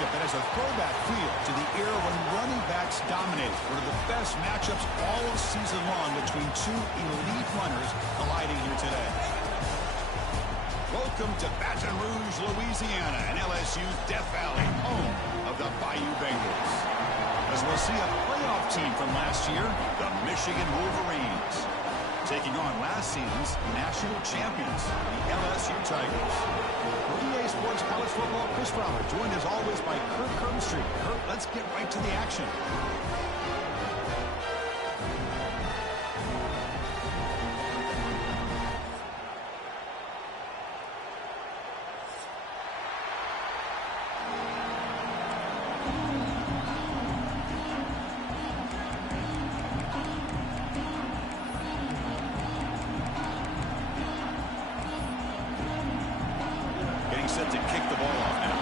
matchup that has a throwback feel to the era when running backs dominated. One of the best matchups all season long between two elite runners colliding here today. Welcome to Baton Rouge, Louisiana, and LSU's Death Valley, home of the Bayou Bengals. As we'll see a playoff team from last year, the Michigan Wolverines, taking on last season's national champions, the LSU Tigers. For EA Sports College Football, Chris Fowler, joined as always by Kurt Kirkstreet. Kurt, let's get right to the action. Set to kick the ball off now.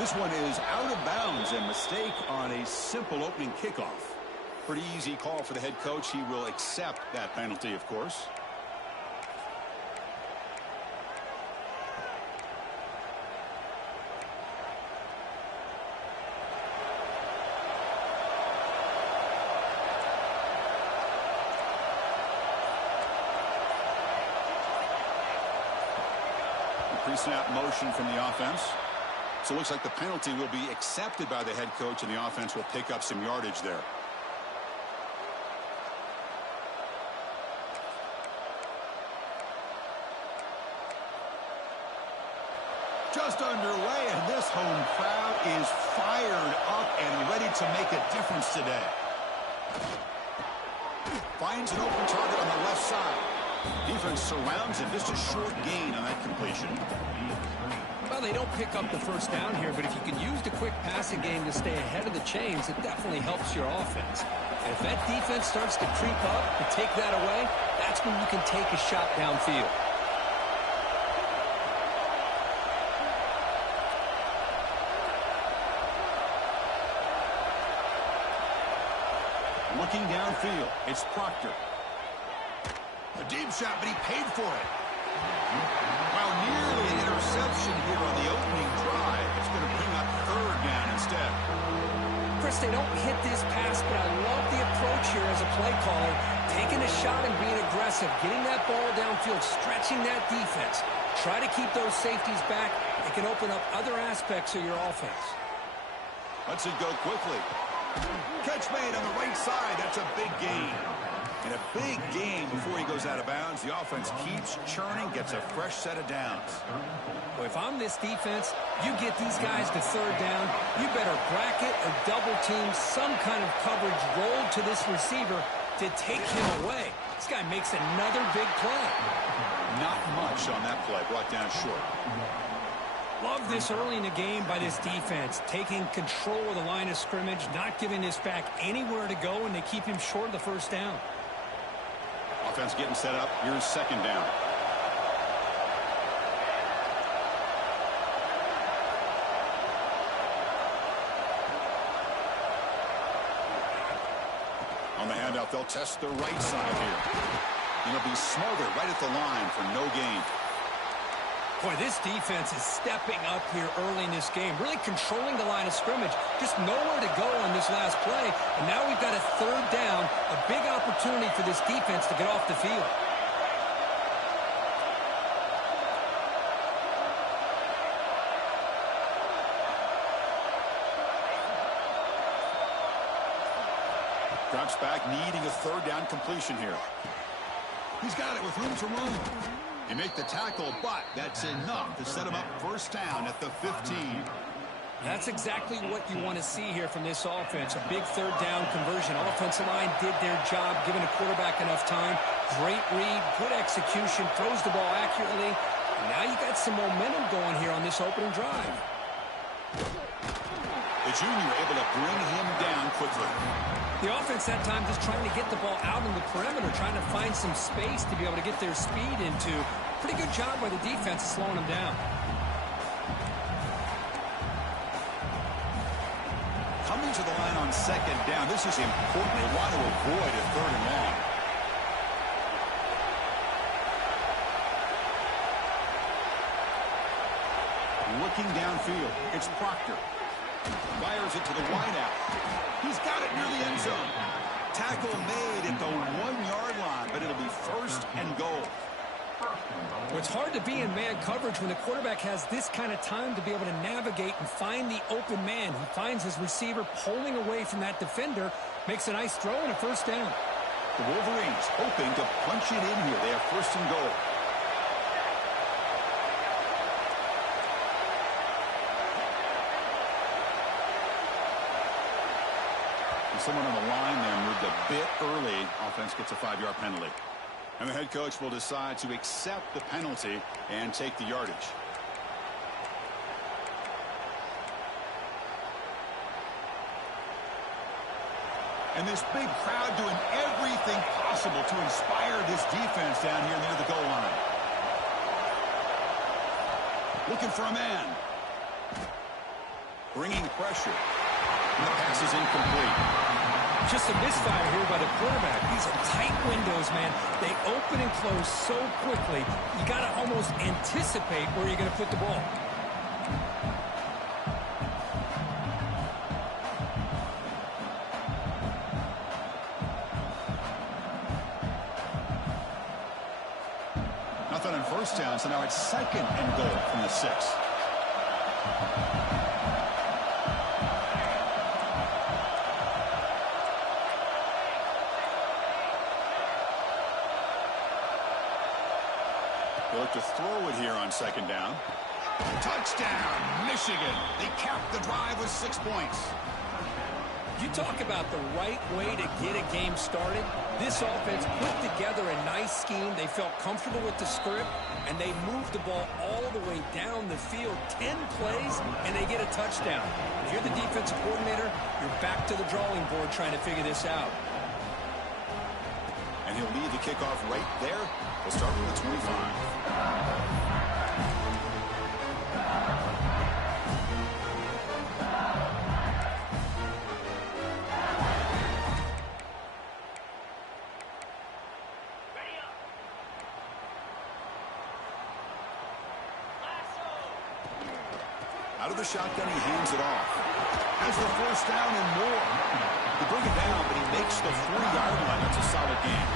This one is out of bounds, a mistake on a simple opening kickoff. Pretty easy call for the head coach. He will accept that penalty, of course. Pre-snap motion from the offense. So it looks like the penalty will be accepted by the head coach, and the offense will pick up some yardage there. Just underway, and this home crowd is fired up and ready to make a difference today. Finds an open target on the left side. Defense surrounds him. Just a short gain on that completion. Well, they don't pick up the first down here, but if you can use the quick passing game to stay ahead of the chains, it definitely helps your offense. And if that defense starts to creep up and take that away, that's when you can take a shot downfield. Looking downfield, it's Proctor. A deep shot, but he paid for it. While nearly an interception here on the opening drive, it's going to bring up third down instead. Chris, they don't hit this pass, but I love the approach here as a play caller. Taking a shot and being aggressive, getting that ball downfield, stretching that defense. Try to keep those safeties back. It can open up other aspects of your offense. Lets it go quickly. Catch made on the right side. That's a big gain. And a big gain before he goes out of bounds. The offense keeps churning, gets a fresh set of downs. Well, if I'm this defense, you get these guys to third down, you better bracket or double team some kind of coverage rolled to this receiver to take him away. This guy makes another big play. Not much on that play, brought down short. Love this early in the game by this defense, taking control of the line of scrimmage, not giving this back anywhere to go, and they keep him short of the first down. Offense getting set up. Here's second down. On the handout, they'll test the right side here. And it'll be smothered right at the line for no gain. Boy, this defense is stepping up here early in this game, really controlling the line of scrimmage. Just nowhere to go on this last play. And now we've got a third down, a big opportunity for this defense to get off the field. Drops back, needing a third down completion here. He's got it with room to run. You make the tackle, but that's enough to set him up first down at the 15. That's exactly what you want to see here from this offense. A big third down conversion. Offensive line did their job, giving the quarterback enough time. Great read, good execution, throws the ball accurately. And now you got some momentum going here on this opening drive. The junior able to bring him down quickly. The offense that time just trying to get the ball out on the perimeter, trying to find some space to be able to get their speed into. Pretty good job by the defense slowing them down. Coming to the line on second down. This is important. They want to avoid a third and long. looking downfield. It's Proctor. Fires it to the wideout. He's got it near the end zone. Tackle made at the 1-yard line, but it'll be first and goal. Well, it's hard to be in man coverage when the quarterback has this kind of time to be able to navigate and find the open man. He finds his receiver pulling away from that defender, makes a nice throw and a first down. The Wolverines hoping to punch it in here. They have first and goal. Someone on the line there moved a bit early. Offense gets a 5-yard penalty. And the head coach will decide to accept the penalty and take the yardage. And this big crowd doing everything possible to inspire this defense down here near the goal line. Looking for a man. Bringing pressure. And the pass is incomplete. Just a misfire here by the quarterback. These are tight windows, man. They open and close so quickly. You got to almost anticipate where you're going to put the ball. Nothing on first down, so now it's second and goal from the 6. They look to throw it here on second down. Touchdown, Michigan. They capped the drive with 6 points. You talk about the right way to get a game started. This offense put together a nice scheme. They felt comfortable with the script, and they moved the ball all the way down the field. 10 plays, and they get a touchdown. If you're the defensive coordinator, you're back to the drawing board trying to figure this out. And he'll lead the kickoff right there. We'll start with the 25. Out of the shotgun, he hands it off. Has the first down and more. They bring it down, but he makes the 40-yard line. That's a solid game.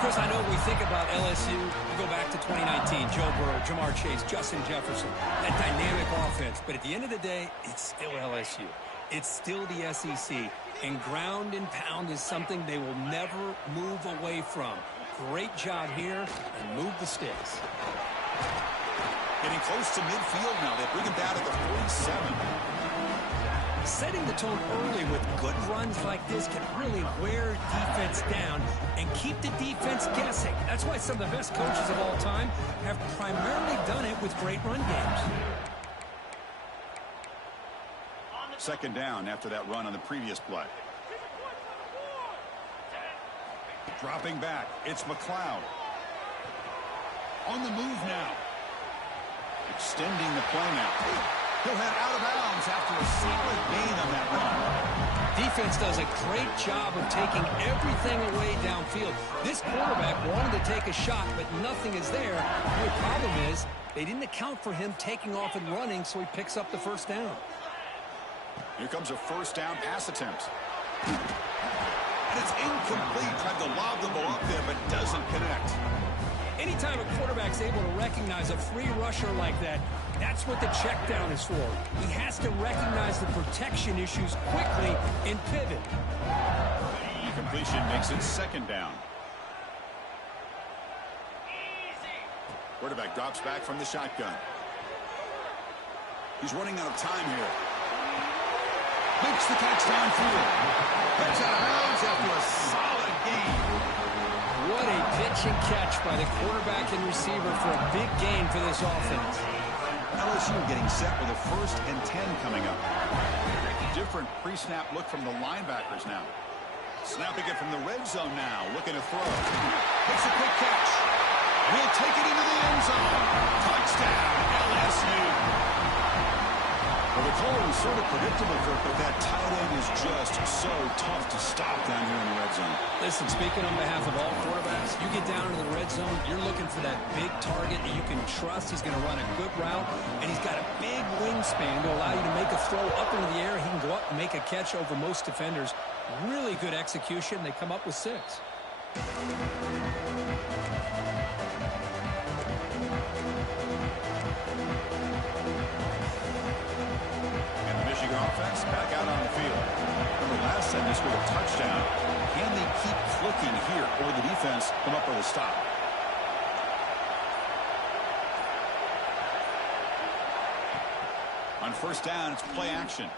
Chris, I know we think about LSU. We go back to 2019. Joe Burrow, Jamar Chase, Justin Jefferson. That dynamic offense. But at the end of the day, it's still LSU. It's still the SEC. And ground and pound is something they will never move away from. Great job here, and move the sticks. Getting close to midfield now. They bring him down at the 47. Setting the tone early with good runs like this can really wear defense down and keep the defense guessing. That's why some of the best coaches of all time have primarily done it with great run games. Second down after that run on the previous play. Dropping back, it's McLeod. On the move now. Extending the play now. He'll head out of bounds after a solid gain on that run. Defense does a great job of taking everything away downfield. This quarterback wanted to take a shot, but nothing is there. The only problem is they didn't account for him taking off and running, so he picks up the first down. Here comes a first down pass attempt. And it's incomplete. Tried to lob the ball up there, but doesn't connect. Anytime a quarterback's able to recognize a free rusher like that, that's what the check down is for. He has to recognize the protection issues quickly and pivot. The completion makes it second down. Quarterback drops back from the shotgun. He's running out of time here. Makes the catch downfield. Heads out of bounds after a solid gain. What a pitch and catch by the quarterback and receiver for a big gain for this offense. LSU getting set with a 1st and 10 coming up. Different pre-snap look from the linebackers now. Snapping it from the red zone now. Looking to throw. Makes a quick catch. Will take it into the end zone. Touchdown, LSU. Well, the The call was sort of predictable, Kirk, but that tight end is just so tough to stop down here in the red zone. Listen, speaking on behalf of all quarterbacks, you get down into the red zone, you're looking for that big target that you can trust. He's going to run a good route, and he's got a big wingspan to allow you to make a throw up into the air. He can go up and make a catch over most defenders. Really good execution. They come up with 6. Offense back out on the field. Remember last time they scored a touchdown. Can they keep clicking here, or the defense come up with a stop? On first down, it's play action.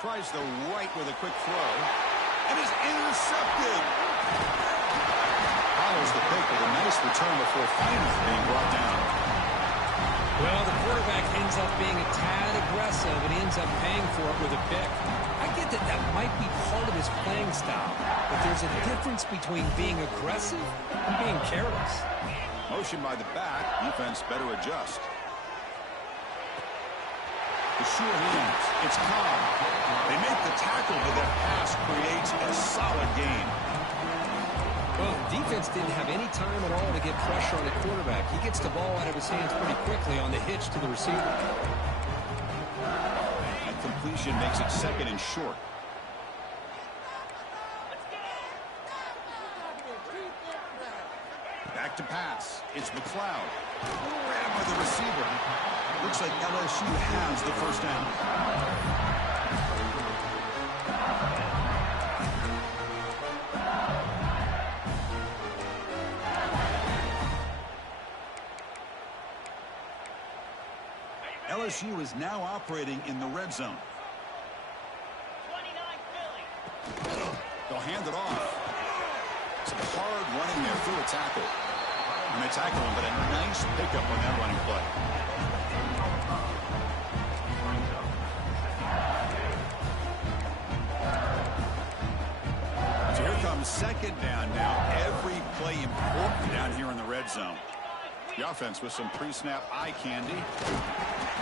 Tries the right with a quick throw, and is intercepted. Follows the pick with a nice return before finally being brought down. Well, the quarterback ends up being a tad aggressive, and he ends up paying for it with a pick. I get that that might be part of his playing style, but there's a difference between being aggressive and being careless. Motion by the back. Defense better adjust. The sure hands. It's Cobb. They make the tackle, but that pass creates a solid gain. Well, the defense didn't have any time at all to get pressure on the quarterback. He gets the ball out of his hands pretty quickly on the hitch to the receiver. That completion makes it second and short. Back to pass. It's McLeod. Grabbed by the receiver. Looks like LSU has the first down. LSU is now operating in the red zone. They'll hand it off. Some hard running there through a tackle. And they tackle him, but a nice pickup on that running play. So here comes second down now. Every play important down here in the red zone. The offense with some pre-snap eye candy.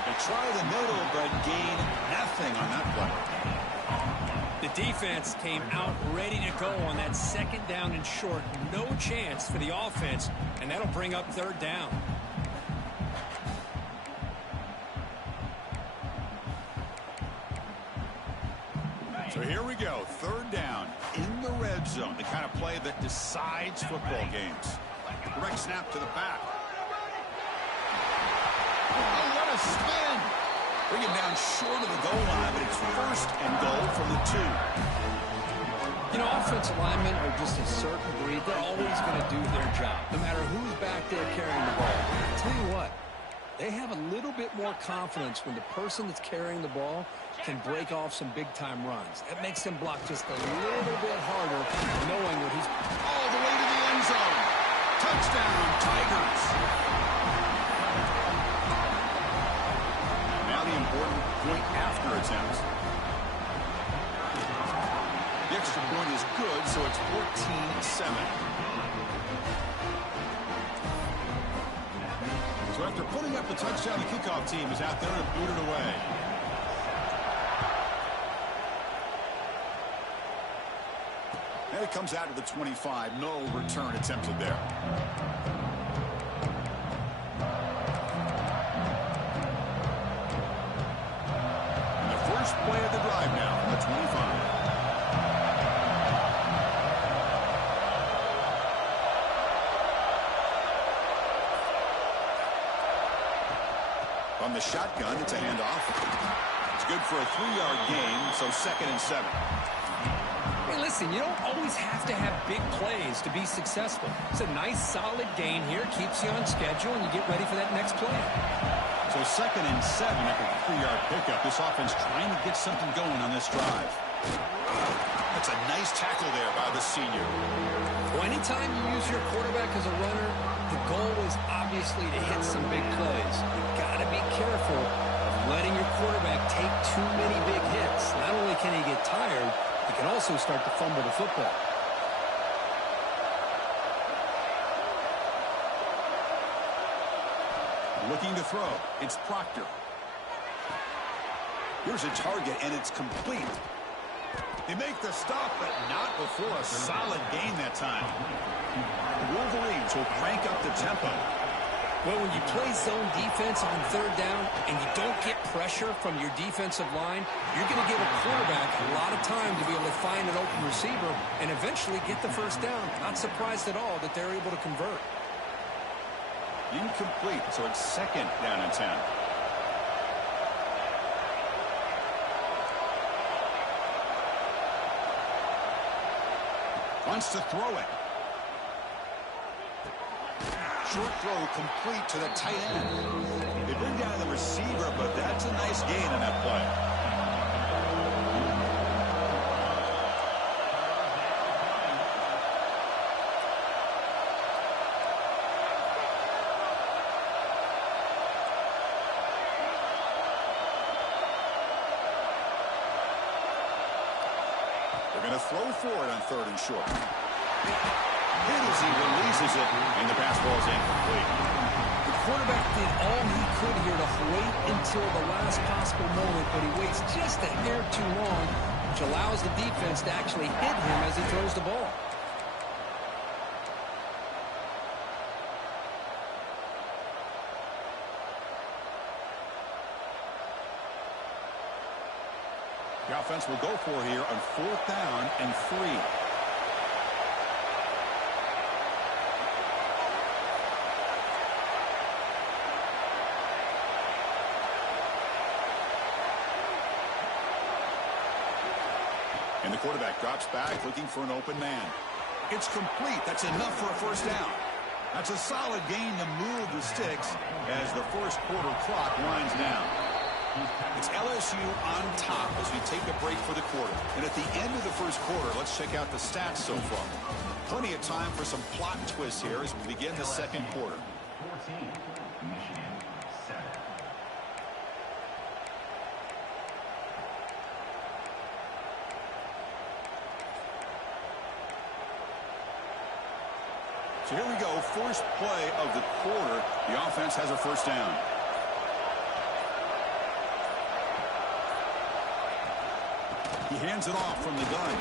They try the middle, but gain nothing on that play. The defense came out ready to go on that second down and short. No chance for the offense, and that'll bring up third down. So here we go, third down in the red zone, the kind of play that decides football games. Direct snap to the back. Oh, what a spin! Bring him down short of the goal line, but it's first and goal from the 2. You know, offensive linemen are just a certain breed. They're always going to do their job, no matter who's back there carrying the ball. I'll tell you what, they have a little bit more confidence when the person that's carrying the ball can break off some big-time runs. That makes them block just a little bit harder, knowing what he's all the way to the end zone. Touchdown, Tigers. Now the important point after attempt. The extra point is good, so it's 14-7. So after putting up the touchdown, the kickoff team is out there to boot it away. And it comes out to the 25. No return attempted there. And the first play of the drive now from the 25. From the shotgun, it's a handoff. It's good for a 3-yard gain, so 2nd and 7. Hey, listen, you don't always have to have big plays to be successful. It's a nice, solid gain here. Keeps you on schedule, and you get ready for that next play. So 2nd and 7 after the 3-yard pickup. This offense trying to get something going on this drive. That's a nice tackle there by the senior. Well, anytime you use your quarterback as a runner, the goal is obviously to hit some big plays. You've got to be careful of letting your quarterback take too many big hits. Not only can he get tired, he can also start to fumble the football. Looking to throw. It's Proctor. Here's a target, and it's complete. They make the stop, but not before a solid gain that time. The Wolverines will crank up the tempo. Well, when you play zone defense on third down and you don't get pressure from your defensive line, you're going to give a quarterback a lot of time to be able to find an open receiver and eventually get the first down. Not surprised at all that they're able to convert. Incomplete, so it's second down and 10. Wants to throw it. Short throw complete to the tight end. They bring down the receiver, but that's a nice gain in that play. They're going to throw for it on third and short. Hit as he releases it, and the pass ball is incomplete. The quarterback did all he could here to wait until the last possible moment, but he waits just a hair too long, which allows the defense to actually hit him as he throws the ball. The offense will go for it here on fourth down and 3. And the quarterback drops back looking for an open man. It's complete. That's enough for a first down. That's a solid gain to move the sticks as the first quarter clock winds down. It's LSU on top as we take a break for the quarter. And at the end of the first quarter, let's check out the stats so far. Plenty of time for some plot twists here as we begin the second quarter. 14, Michigan, 7. So here we go, first play of the quarter. The offense has a first down. He hands it off from the gun.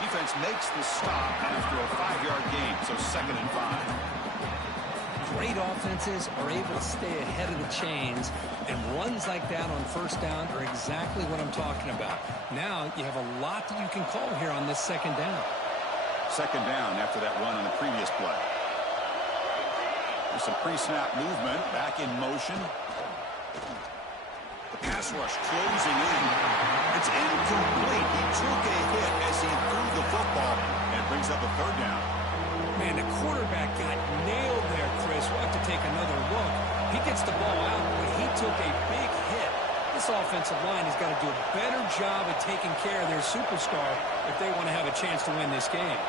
Defense makes the stop after a 5-yard gain, so 2nd and 5. Great offenses are able to stay ahead of the chains, and runs like that on first down are exactly what I'm talking about. Now you have a lot that you can call here on this second down. Second down after that run on the previous play. There's some pre-snap movement, back in motion. The pass rush closing in. It's incomplete. He took a hit as he threw the football and brings up a third down. Man, the quarterback got nailed there, Chris. We'll have to take another look. He gets the ball out, but he took a big hit. This offensive line has got to do a better job of taking care of their superstar if they want to have a chance to win this game.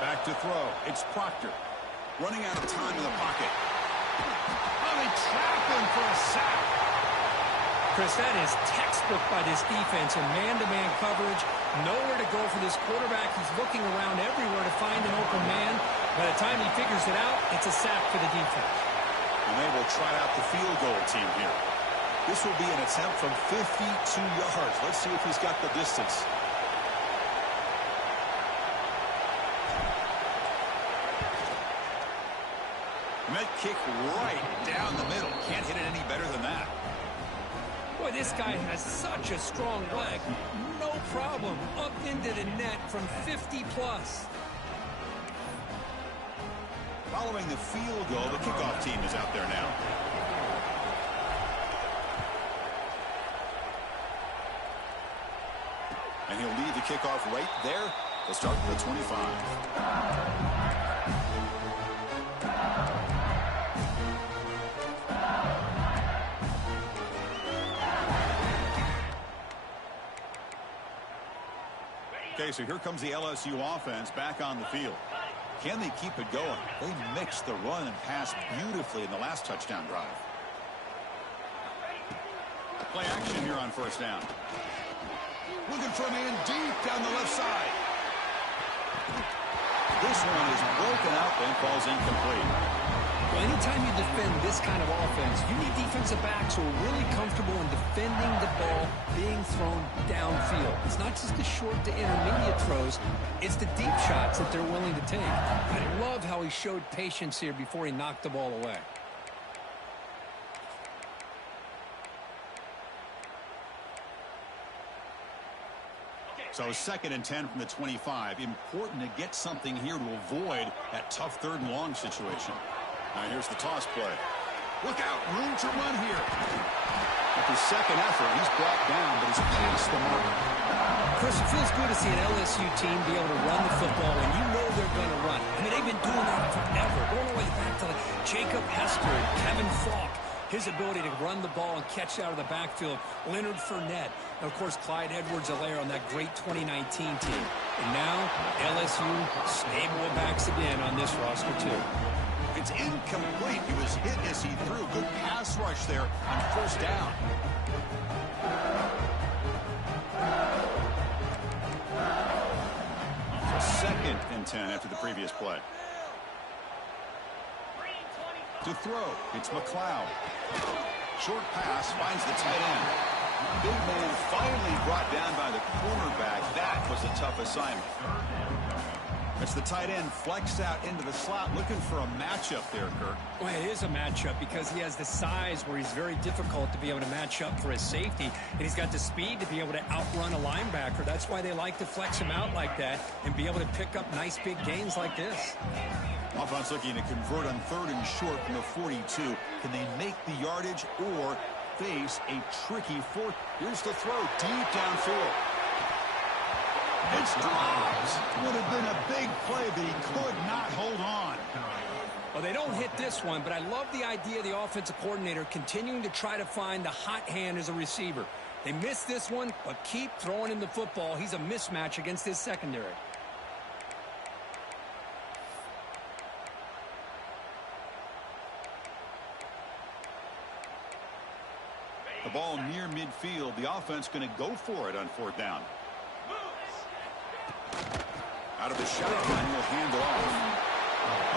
Back to throw. It's Proctor. Running out of time in the pocket. Oh, they trap him for a sack. Chris, that is textbook by this defense in man-to-man coverage. Nowhere to go for this quarterback. He's looking around everywhere to find an open man. By the time he figures it out, it's a sack for the defense. And they will try out the field goal team here. This will be an attempt from 52 yards. Let's see if he's got the distance. Met kick right down the middle. Can't hit it any better than that. Boy, this guy has such a strong leg. No problem. Up into the net from 50-plus. Following the field goal, the kickoff team is out there now. And he'll lead the kickoff right there. They'll start with the 25. Okay, so here comes the LSU offense back on the field. Can they keep it going? They mixed the run and pass beautifully in the last touchdown drive. Play action here on first down. Looking for a man deep down the left side. This one is broken up and falls incomplete. Well, anytime you defend this kind of offense, you need defensive backs who are really comfortable in defending the ball being thrown downfield. It's not just the short to intermediate throws, it's the deep shots that they're willing to take. I love how he showed patience here before he knocked the ball away. So 2nd and 10 from the 25. Important to get something here to avoid that tough 3rd and long situation. Now here's the toss play. Look out, room to run here. At the 2nd effort, he's brought down, but he's past the mark. Chris, it feels good to see an LSU team be able to run the football, and you know they're going to run it. I mean, they've been doing that forever, going all the way back to like Jacob Hester, Kevin Falk. His ability to run the ball and catch out of the backfield. Leonard Fournette. And, of course, Clyde Edwards-Helaire on that great 2019 team. And now, LSU stable of backs again on this roster, too. It's incomplete. He was hit as he threw. Good pass rush there on 1st down. So 2nd and 10 after the previous play. To throw, it's McLeod. Short pass finds the tight end. Big man finally brought down by the cornerback. That was a tough assignment. It's the tight end flexed out into the slot, looking for a matchup there, Kirk. Well, it is a matchup because he has the size where he's very difficult to be able to match up for his safety, and he's got the speed to be able to outrun a linebacker. That's why they like to flex him out like that and be able to pick up nice big gains like this. Offense looking to convert on 3rd and short from the 42. Can they make the yardage or face a tricky 4th? Here's the throw deep downfield. It's dropped. Would have been a big play, but he could not hold on. Well, they don't hit this one, but I love the idea of the offensive coordinator continuing to try to find the hot hand as a receiver. They missed this one, but keep throwing him the football. He's a mismatch against his secondary. The ball near midfield. The offense going to go for it on 4th down. Out of the shotgun, he'll hand it off.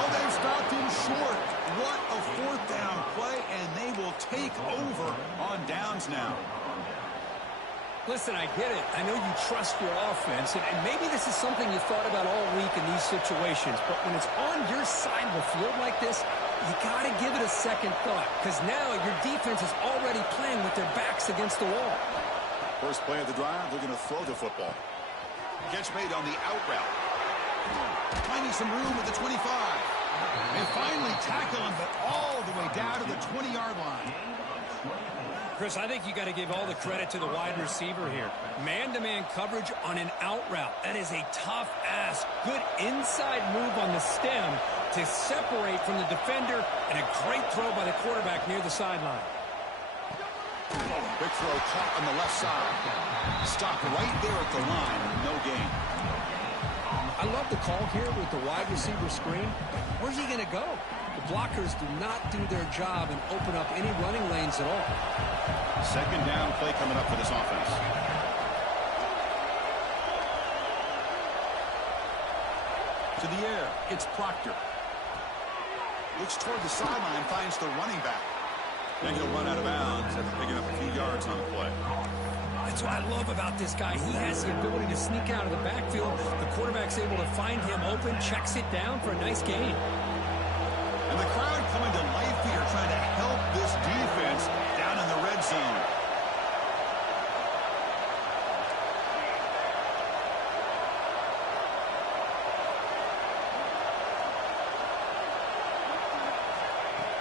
Oh, they've stopped him short. What a 4th down play, and they will take over on downs now. Listen, I get it. I know you trust your offense, and maybe this is something you thought about all week in these situations, but when it's on your side of the field like this, you got to give it a second thought, because now your defense is already playing with their backs against the wall. First play of the drive, they're going to throw the football. Catch made on the out route. Finding some room at the 25. They finally tackle him, but all the way down to the 20-yard line. Chris, I think you got to give all the credit to the wide receiver here. Man-to-man coverage on an out route. That is a tough ask. Good inside move on the stem to separate from the defender, and a great throw by the quarterback near the sideline. Big throw caught on the left side. Stopped right there at the line. No gain. I love the call here with the wide receiver screen. Where's he going to go? The blockers do not do their job and open up any running lanes at all. 2nd down play coming up for this offense. To the air, it's Proctor. Looks toward the sideline, finds the running back. And he'll run out of bounds after picking up a few yards on the play. That's what I love about this guy. He has the ability to sneak out of the backfield. The quarterback's able to find him open, checks it down for a nice gain. And the crowd coming to life here, trying to help this defense down in the red zone.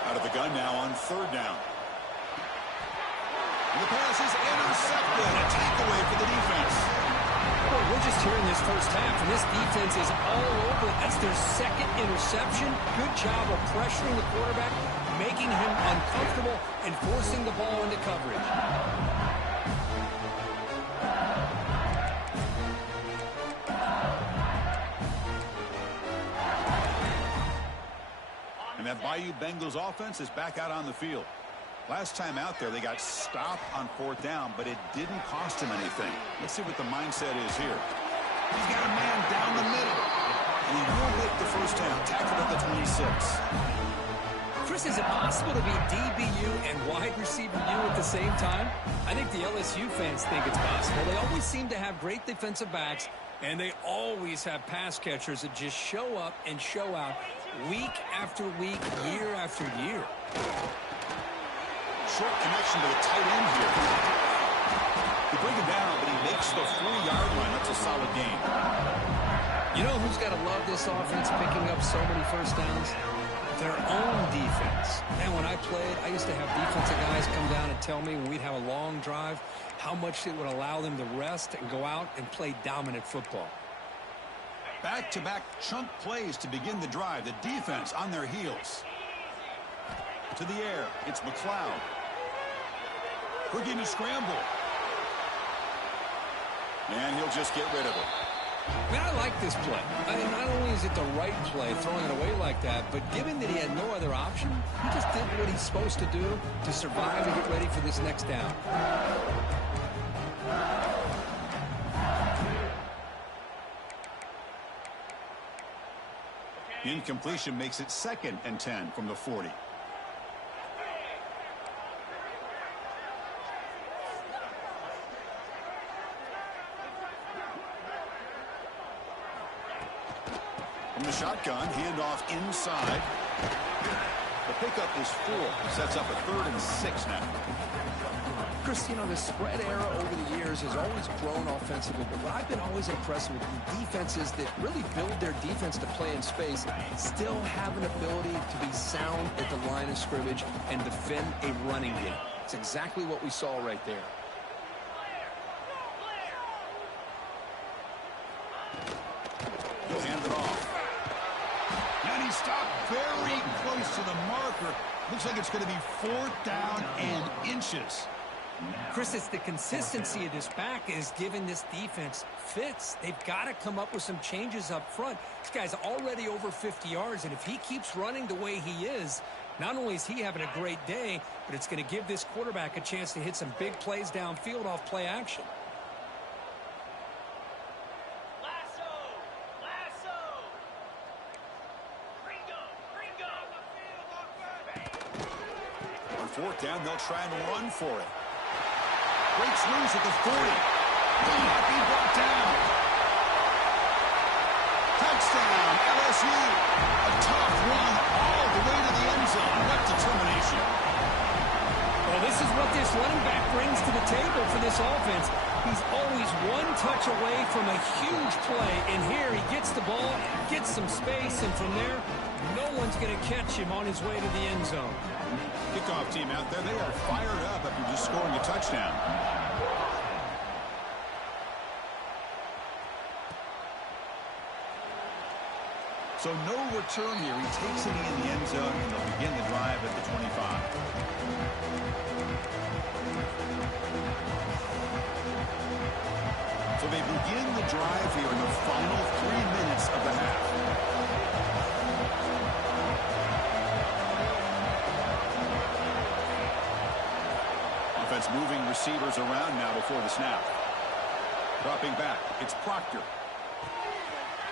Out of the gun now on 3rd down. And the pass is intercepted. A takeaway for the defense. Well, we're just hearing this first half, and this defense is all over. That's their 2nd interception. Good job of pressuring the quarterback, making him uncomfortable, and forcing the ball into coverage. And that Bayou Bengals offense is back out on the field. Last time out there, they got stopped on 4th down, but it didn't cost him anything. Let's see what the mindset is here. He's got a man down the middle, and he will make the first down. Tackled at the 26. Chris, Chris, is it possible to be DBU and wide receiver U at the same time? I think the LSU fans think it's possible. They always seem to have great defensive backs, and they always have pass catchers that just show up and show out week after week, year after year. Short connection to the tight end here. He bring him down, but he makes the 40-yard line. That's a solid gain. You know who's got to love this offense picking up so many first downs? Their own defense. And when I played, I used to have defensive guys come down and tell me when we'd have a long drive how much it would allow them to rest and go out and play dominant football. Back-to-back chunk plays to begin the drive. The defense on their heels. To the air. It's McLeod. Looking to scramble. And he'll just get rid of it. I mean, I like this play. I mean, not only is it the right play, throwing it away like that, but given that he had no other option, he just did what he's supposed to do to survive and get ready for this next down. Incompletion makes it 2nd and 10 from the 40. From the shotgun, handoff inside. The pickup is 4. Sets up a 3rd and 6 now. Chris, you know, the spread era over the years has always grown offensively, but what I've been always impressed with defenses that really build their defense to play in space still have an ability to be sound at the line of scrimmage and defend a running game. It's exactly what we saw right there. He'll hand it off. And he stopped very close to the marker. Looks like it's going to be 4th down and inches. Chris, it's the consistency of this back is giving this defense fits. They've got to come up with some changes up front. This guy's already over 50 yards, and if he keeps running the way he is, not only is he having a great day, but it's going to give this quarterback a chance to hit some big plays downfield off play action. On 4th down, they'll try and run for it. Breaks loose at the 40. Will not be brought down. Touchdown, LSU. A tough run all the way to the end zone. What determination. Well, this is what this running back brings to the table for this offense. He's always one touch away from a huge play, and here he gets the ball, gets some space, and from there, no one's going to catch him on his way to the end zone. Kickoff team out there, they are fired up after just scoring a touchdown. So no return here. He takes it in the end zone, and they'll begin the drive at the 25. So they begin the drive here in the final 3 minutes of the half. Offense moving receivers around now before the snap. Dropping back, it's Proctor.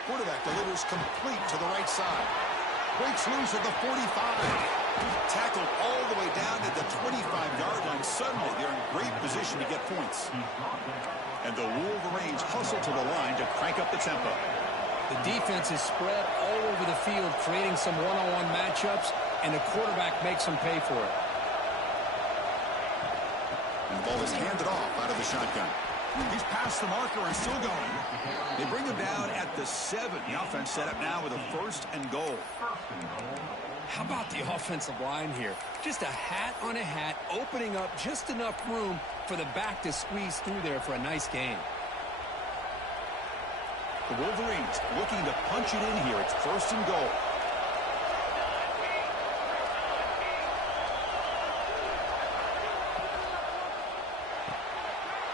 Quarterback delivers complete to the right side. Breaks loose at the 45. Tackled all the way down to the 25-yard line. Suddenly, they're in great position to get points. And the Wolverines hustle to the line to crank up the tempo. The defense is spread all over the field, creating some one-on-one matchups, and the quarterback makes them pay for it. And the ball is handed off out of the shotgun. He's past the marker and still going. They bring him down at the 7. The offense set up now with a 1st and goal. How about the offensive line here? Just a hat on a hat, opening up just enough room for the back to squeeze through there for a nice gain. The Wolverines looking to punch it in here. It's 1st and goal.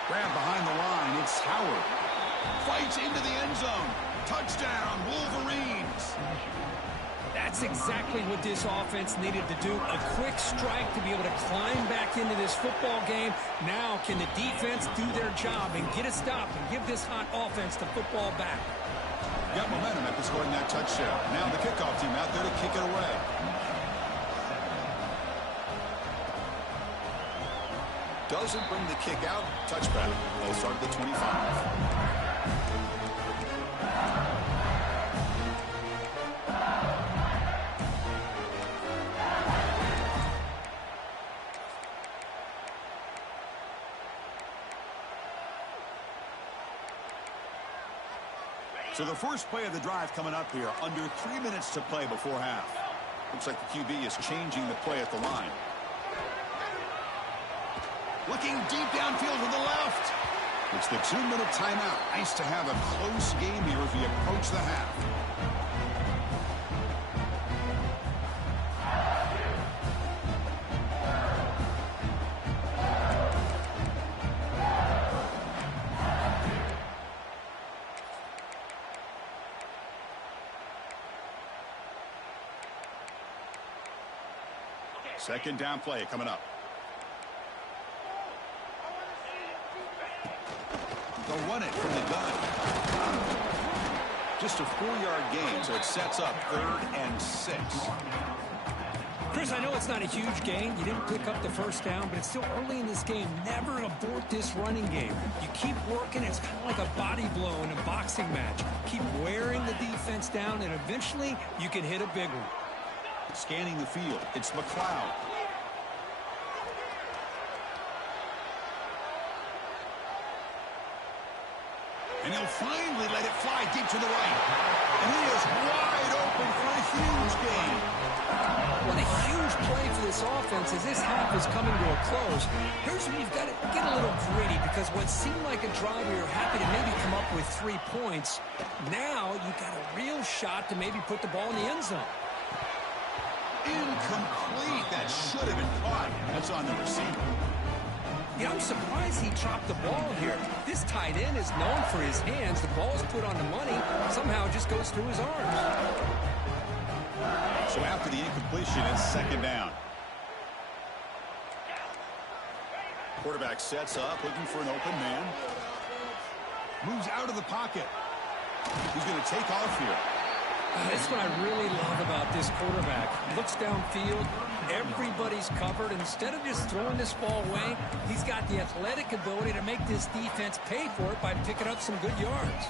Grab behind the line. It's Howard. Fights into the end zone. Touchdown, Wolverines. That's exactly what this offense needed to do. A quick strike to be able to climb back into this football game. Now can the defense do their job and get a stop and give this hot offense the football back? Got momentum after scoring that touchdown. Now the kickoff team out there to kick it away. Doesn't bring the kick out. Touchback. They'll start at the 25. So the first play of the drive coming up here. Under 3 minutes to play before half. Looks like the QB is changing the play at the line. Looking deep downfield to the left. It's the 2-minute timeout. Nice to have a close game here as we approach the half. Second down play coming up. They'll run it from the gun. Just a 4-yard gain, so it sets up 3rd and 6. Chris, I know it's not a huge gain. You didn't pick up the first down, but it's still early in this game. Never abort this running game. You keep working. It's kind of like a body blow in a boxing match. Keep wearing the defense down, and eventually you can hit a big one. Scanning the field, it's McLeod. And he'll finally let it fly deep to the right. And he is wide open for a huge gain. What a huge play for this offense as this half is coming to a close. Here's where you've got to get a little gritty, because what seemed like a drive where you're happy to maybe come up with 3 points, now you've got a real shot to maybe put the ball in the end zone. Incomplete. That should have been caught. That's on the receiver. Yeah, I'm surprised he dropped the ball here. This tight end is known for his hands. The ball's put on the money. Somehow it just goes through his arms. So after the incompletion, it's second down. Quarterback sets up, looking for an open man. Moves out of the pocket. He's going to take off here. That's what I really love about this quarterback. Looks downfield. Everybody's covered. Instead of just throwing this ball away, he's got the athletic ability to make this defense pay for it by picking up some good yards.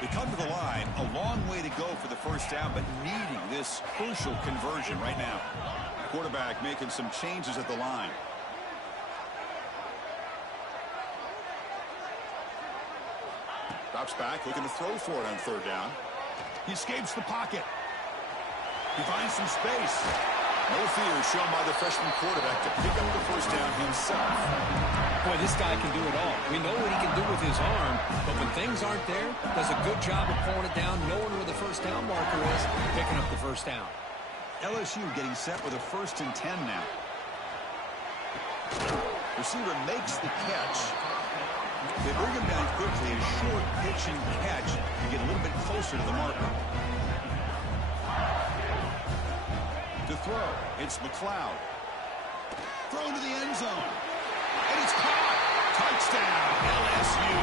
They come to the line. A long way to go for the first down, but needing this crucial conversion right now. Quarterback making some changes at the line. Drops back, looking to throw for it on 3rd down. He escapes the pocket. He finds some space. No fear shown by the freshman quarterback to pick up the first down himself. Boy, this guy can do it all. We know what he can do with his arm, but when things aren't there, does a good job of pulling it down, knowing where the first down marker is, picking up the first down. LSU getting set with a 1st and 10 now. Receiver makes the catch. They bring him down quickly, a short pitch and catch to get a little bit closer to the marker. To throw, it's McLeod. Thrown to the end zone. And it's caught. Touchdown, LSU.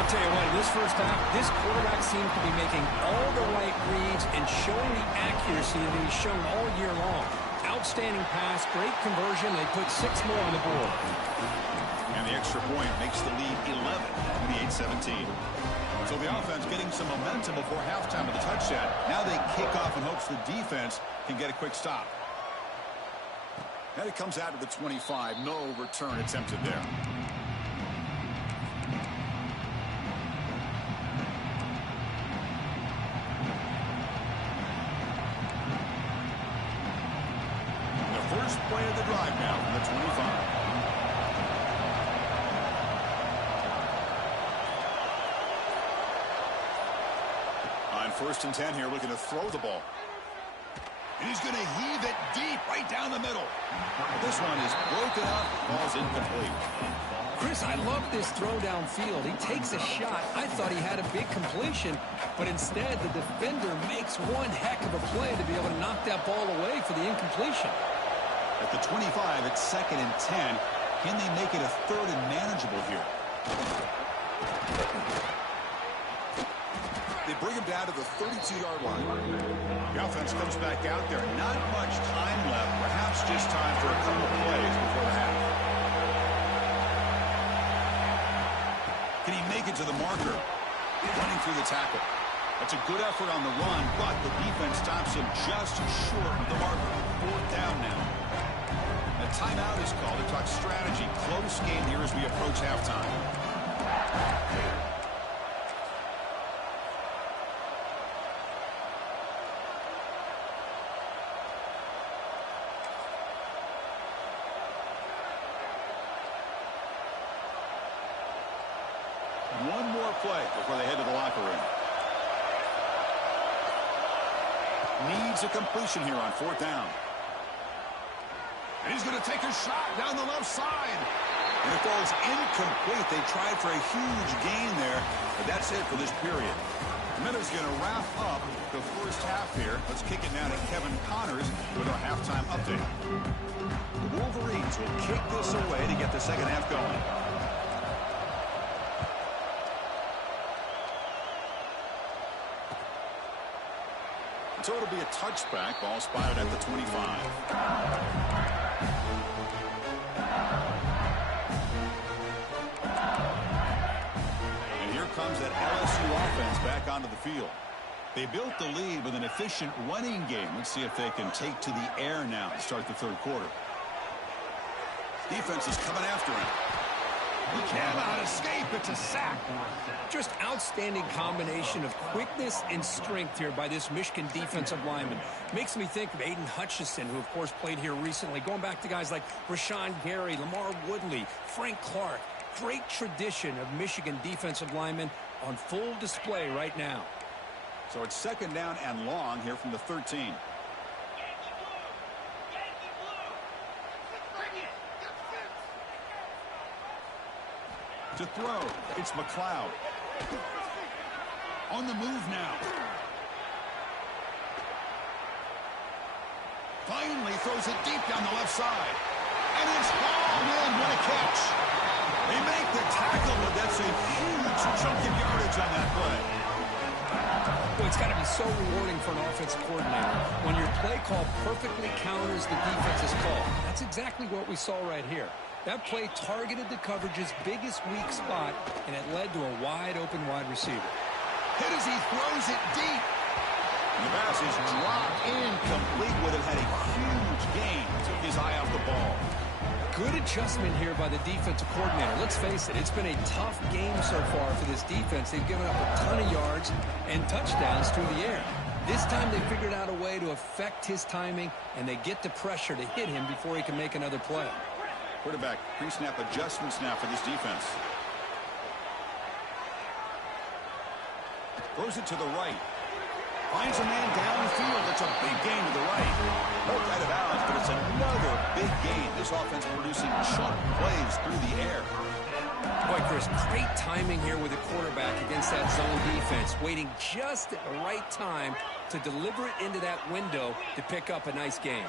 I'll tell you what, in this first half, this quarterback seems to be making all the right reads and showing the accuracy that he's shown all year long. Outstanding pass, great conversion. They put 6 more on the board. And the extra point makes the lead 11, 28-17. So the offense getting some momentum before halftime with the touchdown. Now they kick off in hopes the defense can get a quick stop. And it comes out to the 25. No return attempted there. The first play of the drive now from the 25. On 1st and 10 here, looking to throw the ball. And he's going to heave it deep right down the middle. This one is broken up, ball's incomplete. Chris, I love this throw downfield. He takes a shot. I thought he had a big completion, but instead the defender makes one heck of a play to be able to knock that ball away for the incompletion. At the 25, it's 2nd and 10. Can they make it a 3rd and manageable here? They bring him down to the 32-yard line. The offense comes back out there. Not much time left. Perhaps just time for a couple plays before the half. Can he make it to the marker? Running through the tackle. That's a good effort on the run, but the defense stops him just short of the marker. 4th down now. A timeout is called to talk strategy. Close game here as we approach halftime. One more play before they head to the locker room. Needs a completion here on 4th down. And he's going to take a shot down the left side. And it falls incomplete. They tried for a huge gain there, but that's it for this period. Miller's going to wrap up the first half here. Let's kick it now to Kevin Connors with our halftime update. The Wolverines will kick this away to get the second half going. So it'll be a touchback. Ball spotted at the 25. And here comes that LSU offense back onto the field. They built the lead with an efficient running game. Let's see if they can take to the air now to start the third quarter. Defense is coming after him. He cannot escape. It's a sack. Just outstanding combination of quickness and strength here by this Michigan defensive lineman. Makes me think of Aiden Hutchinson, who, of course, played here recently. Going back to guys like Rashawn Gary, Lamar Woodley, Frank Clark. Great tradition of Michigan defensive linemen on full display right now. So it's 2nd down and long here from the 13. To throw, it's McLeod. On the move now. Finally throws it deep down the left side. And it's hauled in. What a catch. They make the tackle, but that's a huge chunk of yardage on that play. Well, it's got to be so rewarding for an offensive coordinator when your play call perfectly counters the defense's call. That's exactly what we saw right here. That play targeted the coverage's biggest weak spot, and it led to a wide-open wide receiver. Hit as he throws it deep. The pass is dropped incomplete. Would have had a huge gain. Took his eye off the ball. Good adjustment here by the defensive coordinator. Let's face it, it's been a tough game so far for this defense. They've given up a ton of yards and touchdowns through the air. This time they figured out a way to affect his timing, and they get the pressure to hit him before he can make another play. Quarterback pre-snap adjustments now for this defense. Throws it to the right. Finds a man downfield. It's a big gain to the right. Both out of bounds, but it's another big gain. This offense producing chunk plays through the air. Boy, Chris, great timing here with the quarterback against that zone defense. Waiting just at the right time to deliver it into that window to pick up a nice gain.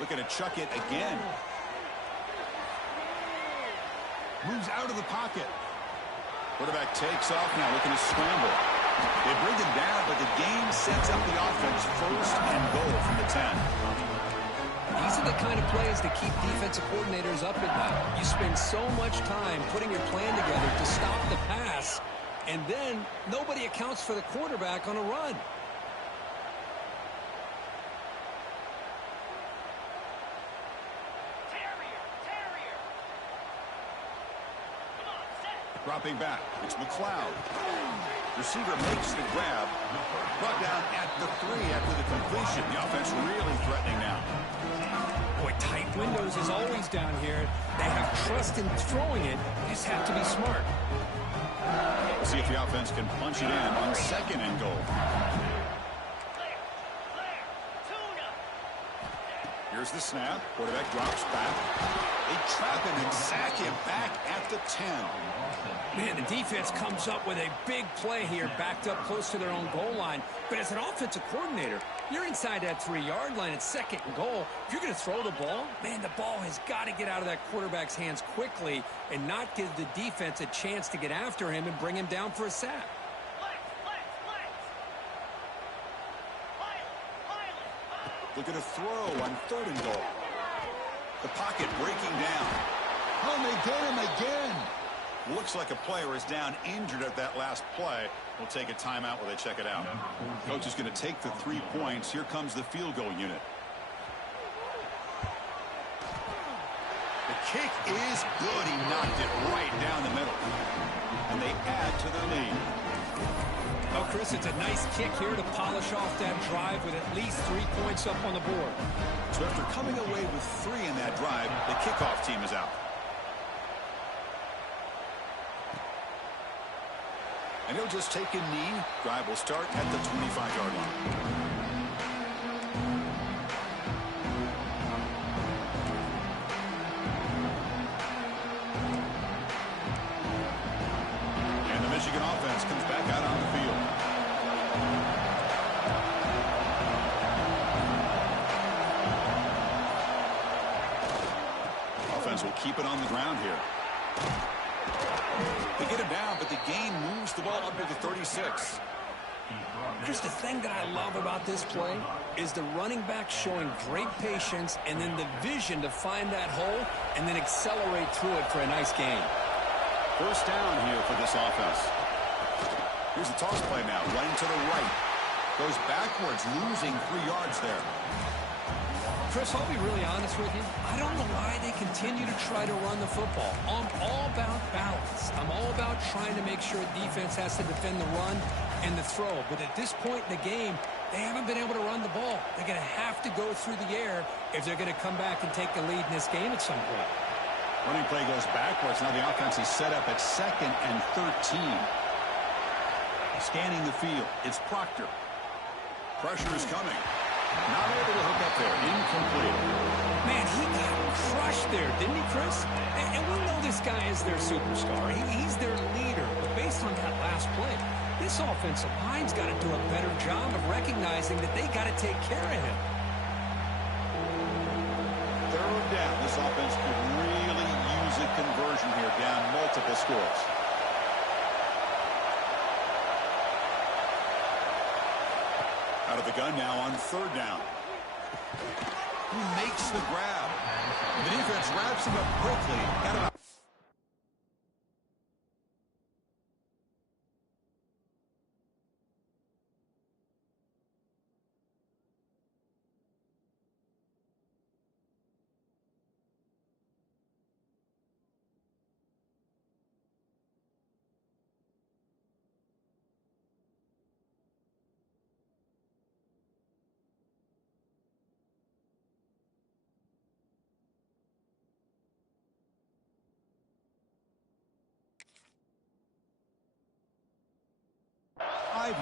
Looking to chuck it again. Moves out of the pocket. Quarterback takes off now, looking to scramble. They bring him down, but the game sets up the offense 1st and goal from the 10. These are the kind of plays that keep defensive coordinators up at night. You spend so much time putting your plan together to stop the pass, and then nobody accounts for the quarterback on a run. Dropping back, it's McLeod. Receiver makes the grab. Brought down at the 3 after the completion. The offense really threatening now. Boy, tight windows is always down here. They have trust in throwing it. They just have to be smart. Let's see if the offense can punch it in on 2nd and goal. Here's the snap. Quarterback drops back. They trap him and sack him back at the 10. Man, the defense comes up with a big play here, backed up close to their own goal line. But as an offensive coordinator, you're inside that 3-yard line at 2nd and goal. If you're going to throw the ball, man, the ball has got to get out of that quarterback's hands quickly and not give the defense a chance to get after him and bring him down for a sack. Look at a throw on 3rd and goal. The pocket breaking down. Oh, and they get him again. Looks like a player is down injured at that last play. We'll take a timeout while they check it out. Coach is going to take the 3 points. Here comes the field goal unit. The kick is good. He knocked it right down the middle. And they add to their lead. Well, Chris, it's a nice kick here to polish off that drive with at least 3 points up on the board. So after coming away with 3 in that drive, the kickoff team is out. And he'll just take a knee. Drive will start at the 25-yard line. And the Michigan offense comes back out on the field. Offense will keep it on the ground here. They get him down, but the gain moves the ball up to the 36. Chris, the thing that I love about this play is the running back showing great patience and then the vision to find that hole and then accelerate through it for a nice gain. 1st down here for this offense. Here's the toss play now, running to the right. Goes backwards, losing 3 yards there. Chris, I'll be really honest with you. I don't know why they continue to try to run the football. I'm all about balance. I'm all about trying to make sure defense has to defend the run and the throw. But at this point in the game, they haven't been able to run the ball. They're going to have to go through the air if they're going to come back and take the lead in this game at some point. Running play goes backwards. Now the offense is set up at 2nd and 13. Scanning the field. It's Proctor. Pressure is coming. Not able to hook up there. Incomplete. Man, he got crushed there, didn't he, Chris? And we know this guy is their superstar. He's their leader. But based on that last play, this offensive line's got to do a better job of recognizing that they got to take care of him. 3rd down. This offense could really use a conversion here, down multiple scores. Out of the gun now on 3rd down. Who makes the grab? The defense wraps him up quickly at about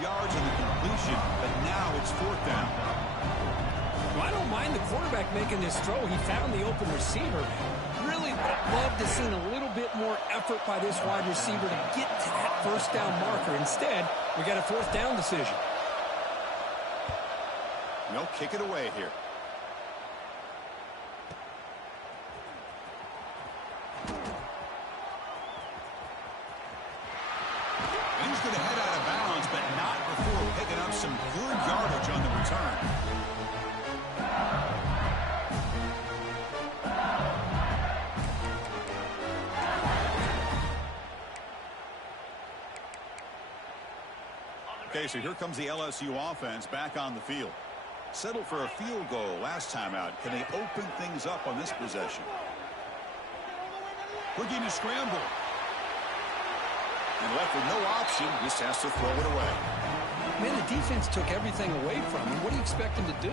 yards in the completion, but now it's 4th down. Well, I don't mind the quarterback making this throw. He found the open receiver. Really would have loved to seen a little bit more effort by this wide receiver to get to that 1st down marker. Instead, we got a 4th down decision. No, kick it away here. And he's going to head out of bounds, but not before picking up some good yardage on the return. Okay, so here comes the LSU offense back on the field. Settled for a field goal last time out. Can they open things up on this possession? Looking to scramble. And left with no option, just has to throw it away. Man, the defense took everything away from him. What do you expect him to do?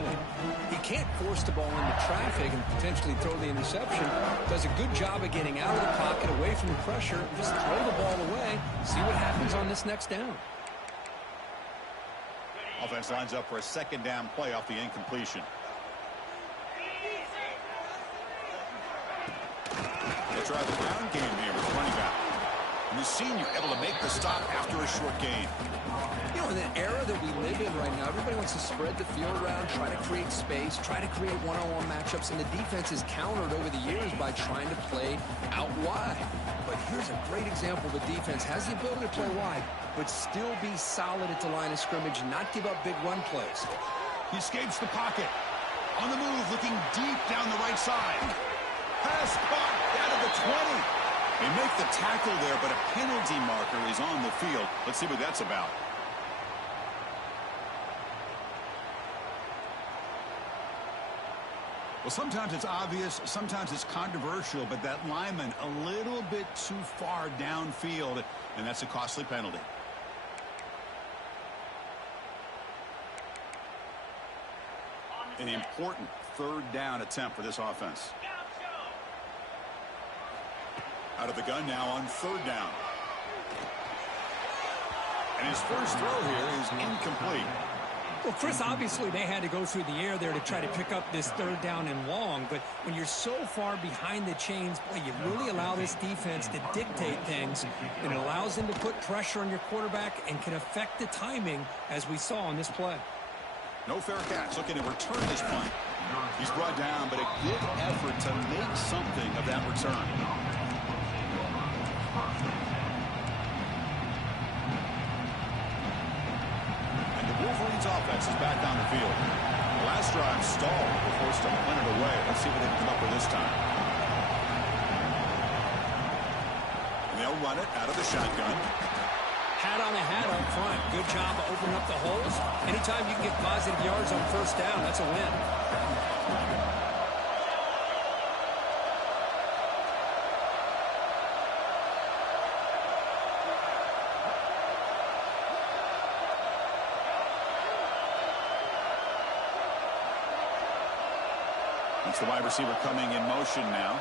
He can't force the ball into traffic and potentially throw the interception. Does a good job of getting out of the pocket, away from the pressure, just throw the ball away, see what happens on this next down. Offense lines up for a 2nd down play off the incompletion. They'll try the ground game here with running back. And the senior able to make the stop after a short gain. You know, in the era that we live in right now, everybody wants to spread the field around, try to create space, try to create one-on-one matchups, and the defense is countered over the years by trying to play out wide. But here's a great example. The defense has the ability to play wide, but still be solid at the line of scrimmage and not give up big run plays. He escapes the pocket. On the move, looking deep down the right side. Pass caught down to the 20. They make the tackle there, but a penalty marker is on the field. Let's see what that's about. Well, sometimes it's obvious, sometimes it's controversial, but that lineman a little bit too far downfield, and that's a costly penalty. An important third down attempt for this offense. Out of the gun now on third down. And his first throw here is incomplete. Well, Chris, obviously they had to go through the air there to try to pick up this third down and long, but when you're so far behind the chains, boy, you really allow this defense to dictate things, and it allows them to put pressure on your quarterback and can affect the timing, as we saw on this play. No fair catch. Looking to return this punt. He's brought down, but a good effort to make something of that return. Wolverine's offense is back on the field. The last drive stalled. They're forced to punt it away. Let's see what they can come up with this time. And they'll run it out of the shotgun. Hat on a hat up front. Good job of opening up the holes. Anytime you can get positive yards on first down, that's a win. It's the wide receiver coming in motion now.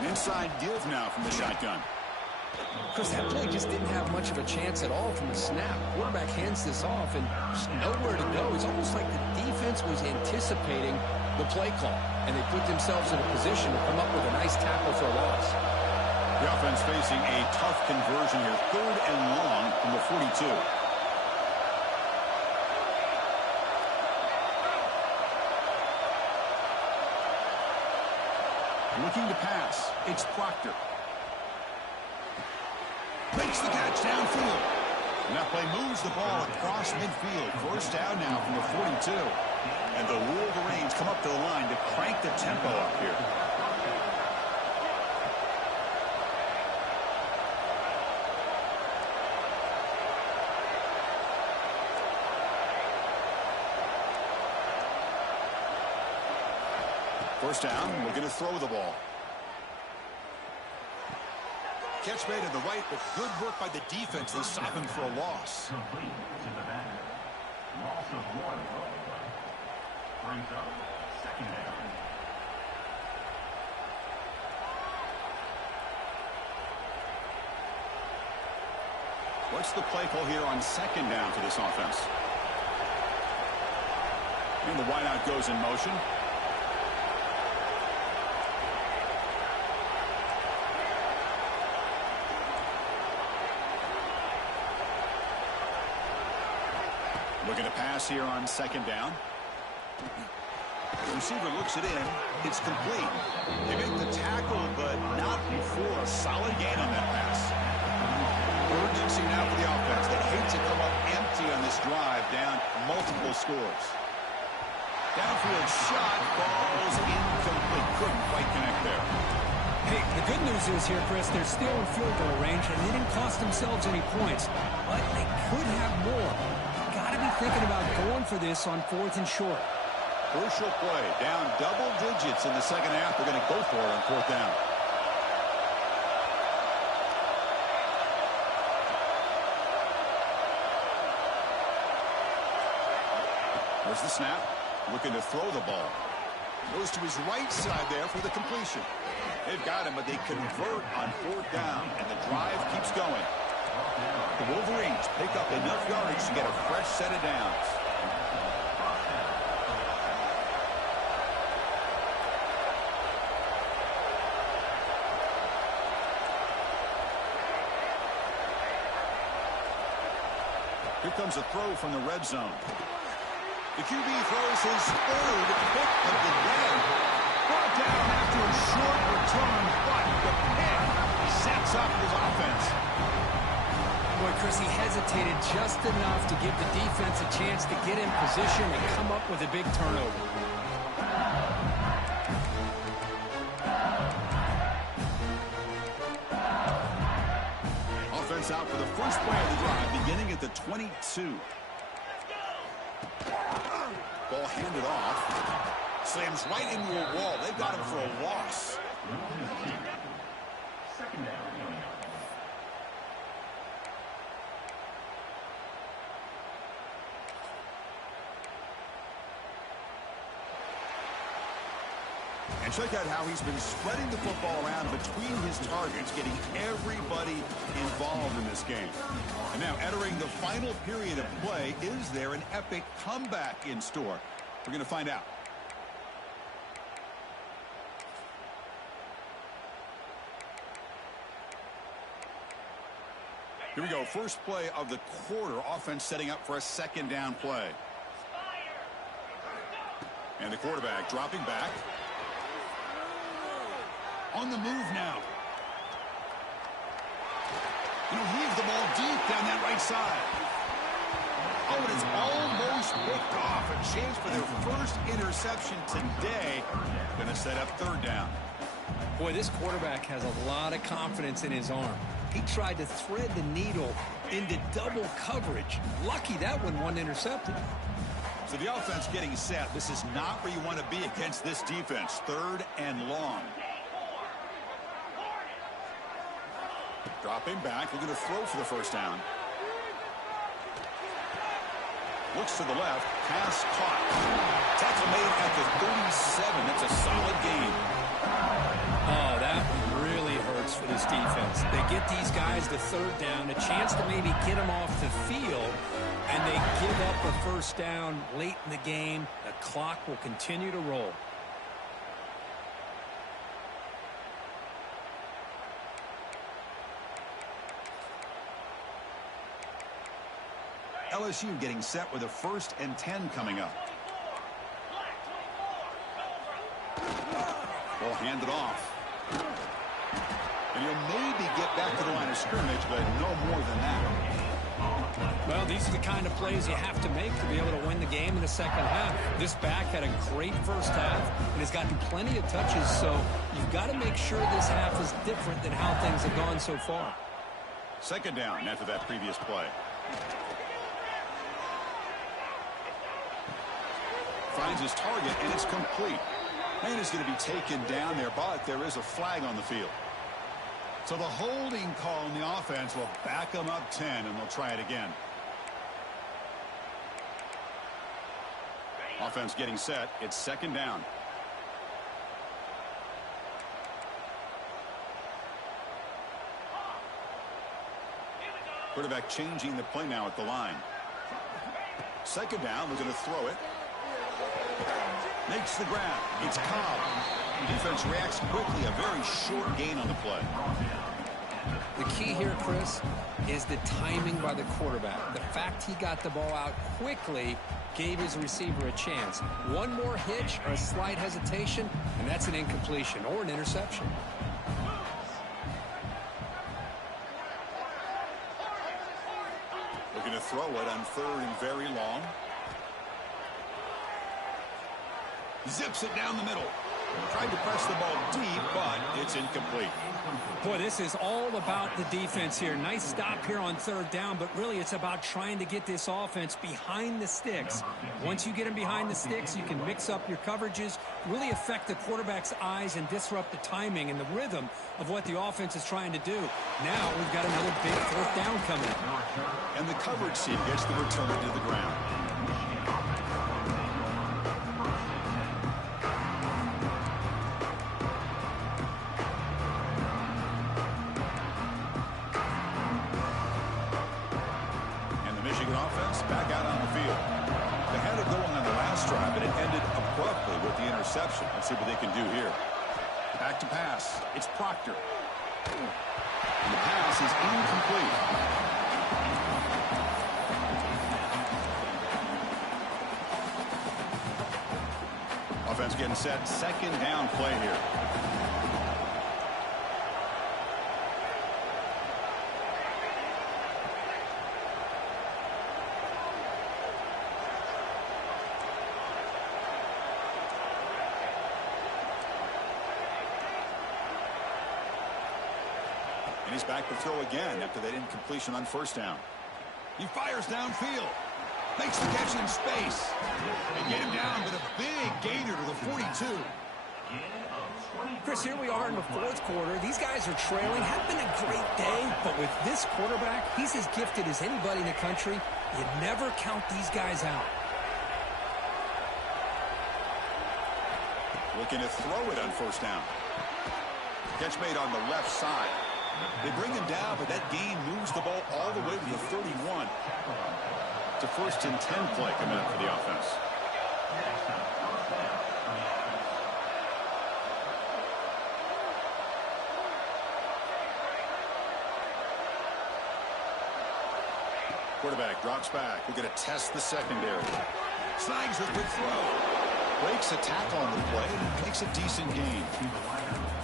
An inside give now from the shotgun. Chris, that play just didn't have much of a chance at all from the snap. Quarterback hands this off and just nowhere to go. It's almost like the defense was anticipating the play call, and they put themselves in a position to come up with a nice tackle for a loss. The offense facing a tough conversion here. Third and long from the 42. Looking to pass. It's Proctor. Makes the catch downfield. And that play moves the ball across midfield. First down now from the 42. And the Wolverines come up to the line to crank the tempo up here. First down, we're going to throw the ball. Catch made to the right, but good work by the defense. They stop him for a loss. Complete to the back. Loss of 1. Brings up second down. What's the play call here on second down for this offense? And the wideout goes in motion. Looking to pass here on second down. The receiver looks it in. It's complete. They make the tackle, but not before a solid gain on that pass. Urgency now for the offense. They hate to come up empty on this drive, down multiple scores. Downfield shot, falls incomplete. Couldn't quite connect there. Hey, the good news is here, Chris, they're still in field goal range, and they didn't cost themselves any points, but they could have more. Got to be thinking about going for this on fourth and short. Crucial play. Down double digits in the second half. They're going to go for it on fourth down. There's the snap. Looking to throw the ball. Goes to his right side there for the completion. They've got him, but they convert on fourth down, and the drive keeps going. The Wolverines pick up enough yardage to get a fresh set of downs. Here comes a throw from the red zone. The QB throws his third pick of the day. Brought down after a short return, but the pick sets up his offense. Boy, Chris, he hesitated just enough to give the defense a chance to get in position and come up with a big turnover. Offense out for the first play of the drive, beginning at the 22. Ball handed off. Slams right into a wall. They got him for a loss. Second down. And check out how he's been spreading the football around between his targets, getting everybody involved in this game. And now entering the final period of play, is there an epic comeback in store? We're going to find out. Here we go. First play of the quarter. Offense setting up for a second down play. And the quarterback dropping back. On the move now. Heaves the ball deep down that right side. Oh, and it's almost picked off. A chance for their first interception today. Going to set up third down. Boy, this quarterback has a lot of confidence in his arm. He tried to thread the needle into double coverage. Lucky that one wasn't intercepted. So the offense getting set. This is not where you want to be against this defense. Third and long. Dropping back, looking to throw for the first down. Looks to the left, pass caught. Tackle made at the 37. That's a solid gain. Oh, that one really hurts for this defense. They get these guys to third down, a chance to maybe get them off the field, and they give up a first down late in the game. The clock will continue to roll. LSU getting set with a 1st and 10 coming up. Ball handed off. And he'll maybe get back to the line of scrimmage, but no more than that. Well, these are the kind of plays you have to make to be able to win the game in the second half. This back had a great first half and has gotten plenty of touches, so you've got to make sure this half is different than how things have gone so far. Second down after that previous play. Finds his target, and it's complete. Man is going to be taken down there, but there is a flag on the field. So the holding call on the offense will back them up 10, and they'll try it again. Offense getting set. It's second down. Quarterback changing the play now at the line. Second down, we're going to throw it. Makes the grab. It's Cobb. Defense reacts quickly. A very short gain on the play. The key here, Chris, is the timing by the quarterback. The fact he got the ball out quickly gave his receiver a chance. One more hitch or a slight hesitation, and that's an incompletion or an interception. Looking to throw it on third and very long. Zips it down the middle. Tried to press the ball deep, but it's incomplete. Boy, this is all about the defense here. Nice stop here on third down, but really it's about trying to get this offense behind the sticks. Once you get them behind the sticks, you can mix up your coverages, really affect the quarterback's eyes and disrupt the timing and the rhythm of what the offense is trying to do. Now we've got another big fourth down coming. And the coverage team gets the return to the ground. Back out on the field. They had it going on the last drive, but it ended abruptly with the interception. Let's see what they can do here. Back to pass. It's Proctor. And the pass is incomplete. Offense getting set. Second down play here. And he's back to throw again after that incompletion on first down. He fires downfield. Makes the catch in space. They get him down, but a big gainer to the 42. Chris, here we are in the fourth quarter. These guys are trailing. Have been a great day, but with this quarterback, he's as gifted as anybody in the country. You never count these guys out. Looking to throw it on first down. Catch made on the left side. They bring him down, but that gain moves the ball all the way to the 31. It's a 1st and 10 play coming up for the offense. Quarterback drops back. We're going to test the secondary. Snags a good throw. Breaks a tackle on the play and makes a decent gain.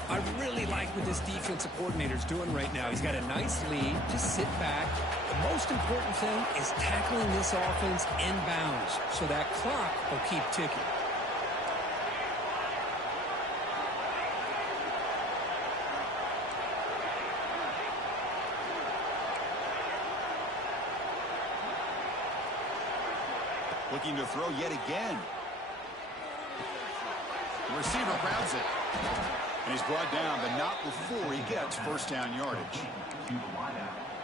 I really like what this defensive coordinator's doing right now. He's got a nice lead. Just sit back. The most important thing is tackling this offense inbounds so that clock will keep ticking. Looking to throw yet again. The receiver grabs it. And he's brought down, but not before he gets first down yardage.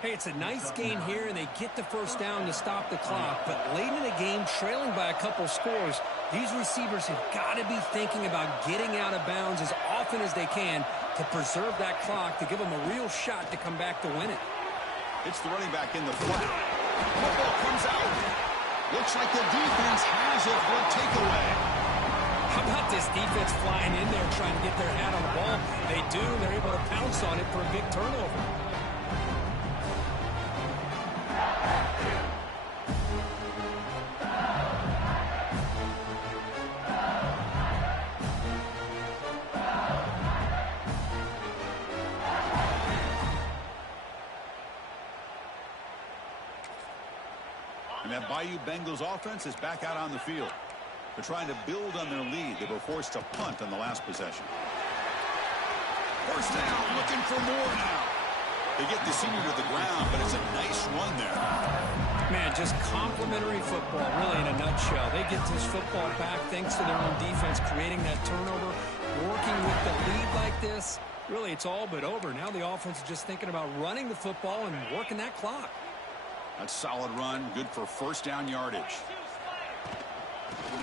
Hey, it's a nice gain here, and they get the first down to stop the clock. But late in the game, trailing by a couple scores, these receivers have got to be thinking about getting out of bounds as often as they can to preserve that clock, to give them a real shot to come back to win it. It's the running back in the flat. Football comes out. Looks like the defense has it for a takeaway. How about this defense flying in there trying to get their hat on the ball? They do, and they're able to pounce on it for a big turnover. And that Bayou Bengals offense is back out on the field. They're trying to build on their lead. They were forced to punt on the last possession. First down, looking for more now. They get the senior to the ground, but it's a nice run there. Man, just complimentary football, really, in a nutshell. They get this football back thanks to their own defense, creating that turnover, working with the lead like this. Really, it's all but over. Now the offense is just thinking about running the football and working that clock. That's a solid run, good for first down yardage.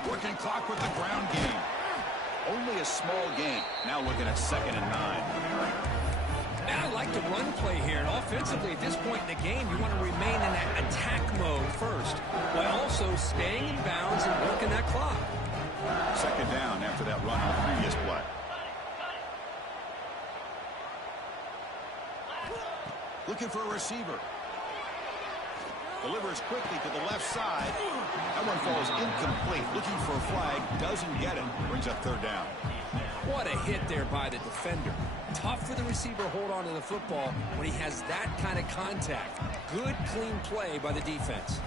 Working clock with the ground game. Only a small gain. Now looking at 2nd and 9. And I like the run play here. And offensively, at this point in the game, you want to remain in that attack mode first, while also staying in bounds and working that clock. 2nd down after that run on the previous play. Looking for a receiver. Delivers quickly to the left side. That one falls incomplete. Looking for a flag. Doesn't get it. Brings up 3rd down. What a hit there by the defender. Tough for the receiver to hold on to the football when he has that kind of contact. Good, clean play by the defense.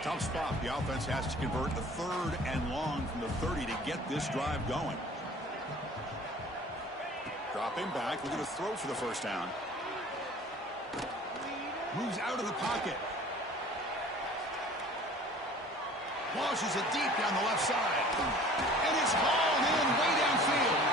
Tough spot. The offense has to convert the 3rd and long from the 30 to get this drive going. Dropping back, looking to throw for the first down. Moves out of the pocket. Launches it deep down the left side. And it's hauled in way downfield.